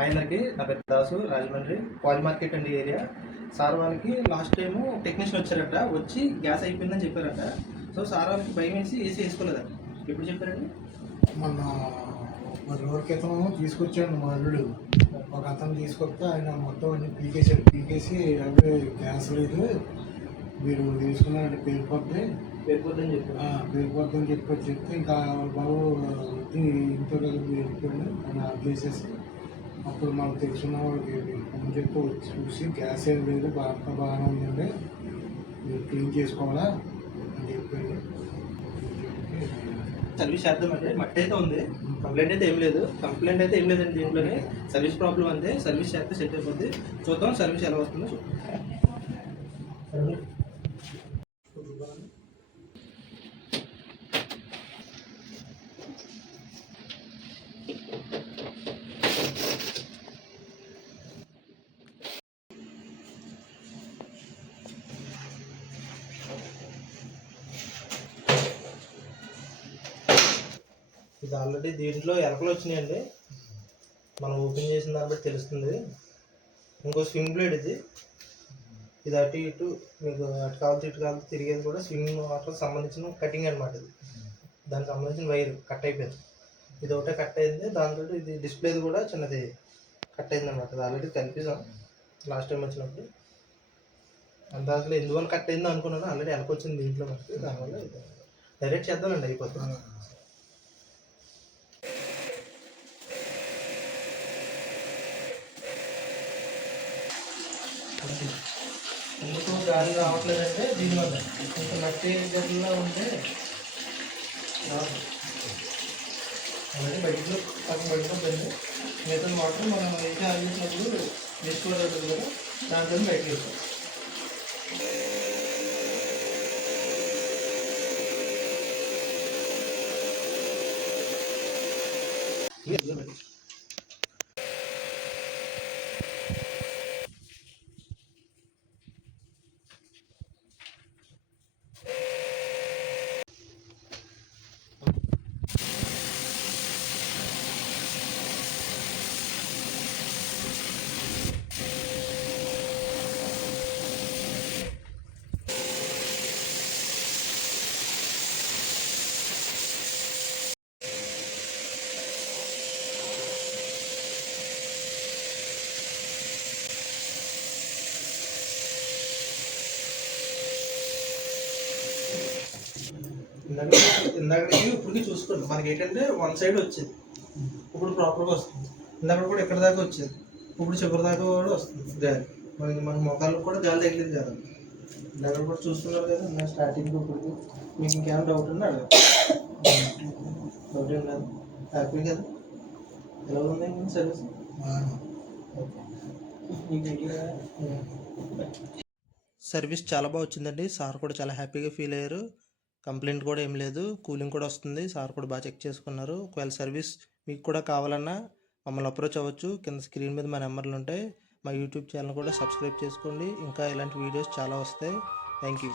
అందరికీ నా పేరు దాసు, రాజమండ్రి పాలి మార్కెట్ అండి ఏరియా. సార్ వాళ్ళకి లాస్ట్ టైము టెక్నీషియన్ వచ్చారట, వచ్చి గ్యాస్ అయిపోయిందని చెప్పారట. సో సార్ వాళ్ళకి భయం వేసి ఏసీ వేసుకోలేదట. ఎప్పుడు చెప్పారండి? మొన్న 10 రోజుల క్రితం తీసుకొచ్చాను మా అల్లుడు. ఒక అతను తీసుకొస్తే ఆయన మొత్తం అన్ని పీకేసి అవే గ్యాస్ లేదు, మీరు తీసుకున్నారంటే పేరుపోద్దని చెప్పి చెప్తే ఇంకా బాబు ఇంట్లో కలిపి వెళ్ళిపోయింది అని ఆఫ్ చేసేసి అప్పుడు మనకు తెలుసున్న వాళ్ళకి ఫోన్ చెప్పి వచ్చి చూసి గ్యాస్ ఏం లేదు, బాగానే ఉందండి, మీరు క్లీన్ చేసుకోవాలా అని చెప్పండి. సర్వీస్ చేద్దామంటే మట్టి అయితే ఉంది, కంప్లైంట్ అయితే ఏం లేదండి. దీంట్లోనే సర్వీస్ ప్రాబ్లం అంతే. సర్వీస్ చేస్తే సెట్ అయిపోద్ది. చూద్దాం సర్వీస్ ఎలా వస్తుందో చూద్దాం. ఇది ఆల్రెడీ దీంట్లో ఎలకలు వచ్చినాయండి, మనం ఓపెన్ చేసిన దాన్ని బట్టి తెలుస్తుంది. ఇంకో స్వింగ్ బ్లేడ్ ఇది అటు ఇటు మీకు అటు కావాలి ఇటు కావాలి తిరిగేది కూడా స్వింగ్ వాటర్ సంబంధించిన కటింగ్ అనమాట. ఇది దానికి సంబంధించిన వైర్ కట్ అయిపోయింది. ఇది ఒకటే కట్ అయింది, దాంతో ఇది డిస్ప్లేది కూడా చిన్నది కట్ అయింది అనమాట. అది ఆల్రెడీ కనిపిస్తాం లాస్ట్ టైం వచ్చినప్పుడు. అంత అసలు ఎందువల్ల కట్ అయిందో అనుకున్నాను, ఆల్రెడీ ఎలక వచ్చింది దీంట్లో మనకి. దానివల్ల డైరెక్ట్ చేద్దామండి, అయిపోతుంది. ఎందుకు గాలి రావట్లేదంటే దీనివల్ల కొంచెం మట్టి గదిలో ఉంటే అలాగే బయటలో పక్కన పడిపోతుంది. మిగతా వాటర్ మనం అయితే ఆగించినప్పుడు వేసుకోవడం కదా, దాంట్లో బయటకు వెళ్తాం. ఇందాక ఇప్పటికి చూసుకోండి, మనకి ఏంటంటే వన్ సైడ్ వచ్చింది, ఇప్పుడు ప్రాపర్గా వస్తుంది. ఇందాక కూడా ఎక్కడి దాకా వచ్చేది, ఇప్పుడు చివరి దాకా కూడా వస్తుంది గాలి. మన మొక్కలకు కూడా గాలి తగిలింది కదా. ఇందాక కూడా చూస్తున్నారు కదా, నా స్టార్టింగ్ ఇప్పుడు మీకు ఇంకేమైనా డౌట్ ఉందా? డౌట్ ఏం లేదు, హ్యాపీ కదా. ఎలా ఉంది సర్వీస్? సర్వీస్ చాలా బాగా వచ్చిందండి. సార్ కూడా చాలా హ్యాపీగా ఫీల్ అయ్యారు. కంప్లైంట్ కూడా ఏం లేదు, కూలింగ్ కూడా వస్తుంది. సార్ కూడా బాగా చెక్ చేసుకున్నారు. ఒకవేళ సర్వీస్ మీకు కూడా కావాలన్నా మమ్మల్ని అప్రోచ్ అవ్వచ్చు. కింద స్క్రీన్ మీద మా నెంబర్లు ఉంటాయి. మా యూట్యూబ్ ఛానల్ కూడా సబ్స్క్రైబ్ చేసుకోండి, ఇంకా ఇలాంటి వీడియోస్ చాలా వస్తాయి. Thank you.